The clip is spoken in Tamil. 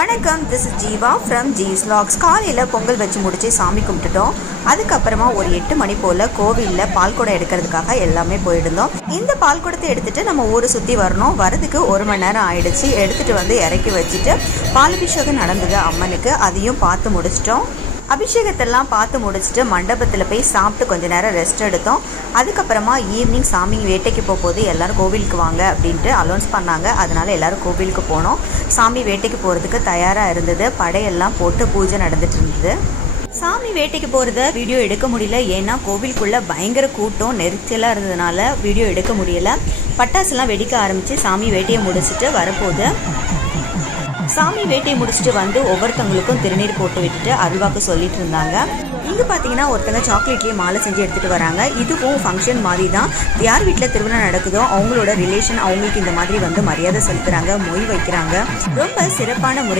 வணக்கம், திஸ் இஸ் ஜீவா ஃப்ரம் ஜீஸ் வ்ளாக்ஸ். காலையில் பொங்கல் வச்சு முடிச்சு சாமி கும்பிட்டுட்டோம். அதுக்கப்புறமா ஒரு 8 மணி போல் கோவிலில் பால்குடம் எடுக்கிறதுக்காக எல்லாமே போயிருந்தோம். இந்த பால்குடத்தை எடுத்துகிட்டு நம்ம ஊரை சுற்றி வரணும். வரதுக்கு 1 மணி நேரம் ஆயிடுச்சு. எடுத்துகிட்டு வந்து இறக்கி வச்சுட்டு பாலபிஷேகம் நடந்தது அம்மனுக்கு. அதையும் பார்த்து முடிச்சிட்டோம். அபிஷேகத்தெல்லாம் பார்த்து முடிச்சுட்டு மண்டபத்தில் போய் சாப்பிட்டு கொஞ்சம் நேரம் ரெஸ்ட் எடுத்தோம். அதுக்கப்புறமா ஈவினிங் சாமி வேட்டைக்கு போகும்போது எல்லோரும் கோவிலுக்கு வாங்க அப்படின்ட்டு அலௌன்ஸ் பண்ணாங்க. அதனால் எல்லோரும் கோவிலுக்கு போனோம். சாமி வேட்டைக்கு போகிறதுக்கு தயாராக இருந்தது. படையெல்லாம் போட்டு பூஜை நடந்துட்டு இருந்தது. சாமி வேட்டைக்கு போகிறத வீடியோ எடுக்க முடியல. ஏன்னா கோவிலுக்குள்ளே பயங்கர கூட்டம் நெரிச்சலாக இருந்ததுனால வீடியோ எடுக்க முடியலை. பட்டாசுலாம் வெடிக்க ஆரம்பித்து சாமி வேட்டையை முடிச்சுட்டு வரப்போகுது. சாமி வேட்டையை முடிச்சுட்டு வந்து ஒவ்வொருத்தவங்களுக்கும் திருநீர் போட்டு விட்டுட்டு அருள்வாக்கு சொல்லிட்டு இருந்தாங்க. இங்கே பார்த்தீங்கன்னா ஒருத்தங்க சாக்லேட்லேயே மாலை செஞ்சு எடுத்துகிட்டு வராங்க. இதுவும் ஃபங்க்ஷன் மாதிரி தான். யார் வீட்டில் திருமணம் நடக்குதோ அவங்களோட ரிலேஷன் அவங்களுக்கு இந்த மாதிரி வந்து மரியாதை செலுத்துகிறாங்க, மொய் வைக்கிறாங்க. ரொம்ப சிறப்பான முறை